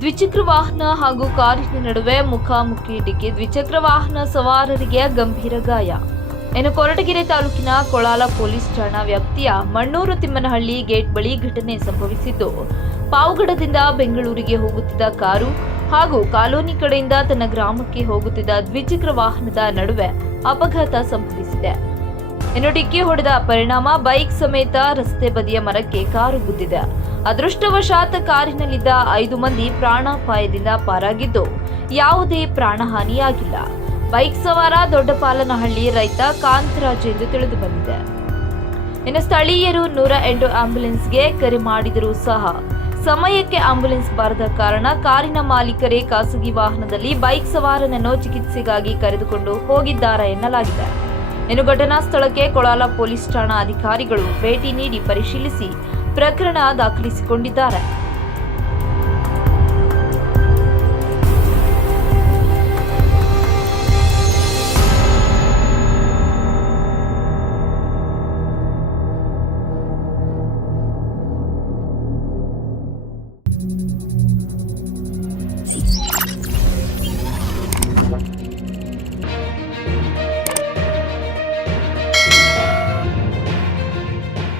ದ್ವಿಚಕ್ರ ವಾಹನ ಹಾಗೂ ಕಾರಿನ ನಡುವೆ ಮುಖಾಮುಖಿ ಡಿಕ್ಕಿ ದ್ವಿಚಕ್ರ ವಾಹನ ಸವಾರರಿಗೆ ಗಂಭೀರ ಗಾಯ. ಇನ್ನು ಕೊರಟಗೆರೆ ತಾಲೂಕಿನ ಕೊಳಾಲ ಪೊಲೀಸ್ ಠಾಣಾ ವ್ಯಾಪ್ತಿಯ ಮಣ್ಣೂರು ತಿಮ್ಮನಹಳ್ಳಿ ಗೇಟ್ ಬಳಿ ಘಟನೆ ಸಂಭವಿಸಿದ್ದು. ಪಾವಗಡದಿಂದ ಬೆಂಗಳೂರಿಗೆ ಹೋಗುತ್ತಿದ್ದ ಕಾರು ಹಾಗೂ ಕಾಲೋನಿ ಕಡೆಯಿಂದ ತನ್ನ ಗ್ರಾಮಕ್ಕೆ ಹೋಗುತ್ತಿದ್ದ ದ್ವಿಚಕ್ರ ವಾಹನದ ನಡುವೆ ಅಪಘಾತ ಸಂಭವಿಸಿದೆ. ಇನ್ನು ಡಿಕ್ಕಿ ಹೊಡೆದ ಪರಿಣಾಮ ಬೈಕ್ ಸಮೇತ ರಸ್ತೆ ಬದಿಯ ಮರಕ್ಕೆ ಕಾರು ಗುದ್ದಿದೆ. ಅದೃಷ್ಟವಶಾತ್ ಕಾರಿನಲ್ಲಿದ್ದ ಐದು ಮಂದಿ ಪ್ರಾಣಾಪಾಯದಿಂದ ಪಾರಾಗಿದ್ದು, ಯಾವುದೇ ಪ್ರಾಣಹಾನಿಯಾಗಿಲ್ಲ ಬೈಕ್ ಸವಾರ ದೊಡ್ಡಪಾಲನಹಳ್ಳಿ ರೈತ ಕಾಂತರಾಜ್ ಎಂದು ತಿಳಿದು ಬಂದಿದೆ. ಇನ್ನು ಸ್ಥಳೀಯರು ನೂರ ಎಂಟು ಆಂಬ್ಯುಲೆನ್ಸ್ಗೆ ಕರೆ ಮಾಡಿದರೂ ಸಹ, ಸಮಯಕ್ಕೆ ಆಂಬ್ಯುಲೆನ್ಸ್ ಬಾರದ ಕಾರಣ ಕಾರಿನ ಮಾಲೀಕರೇ ಖಾಸಗಿ ವಾಹನದಲ್ಲಿ ಬೈಕ್ ಸವಾರನನ್ನು ಚಿಕಿತ್ಸೆಗಾಗಿ ಕರೆದುಕೊಂಡು ಹೋಗಿದ್ದಾರೆ ಎನ್ನಲಾಗಿದೆ. ಇನ್ನು ಘಟನಾ ಸ್ಥಳಕ್ಕೆ ಕೊಳಾಲ ಪೊಲೀಸ್ ಠಾಣಾ ಅಧಿಕಾರಿಗಳು ಭೇಟಿ ನೀಡಿ ಪರಿಶೀಲಿಸಿ ಪ್ರಕರಣ ದಾಖಲಿಸಿಕೊಂಡಿದ್ದಾರೆ.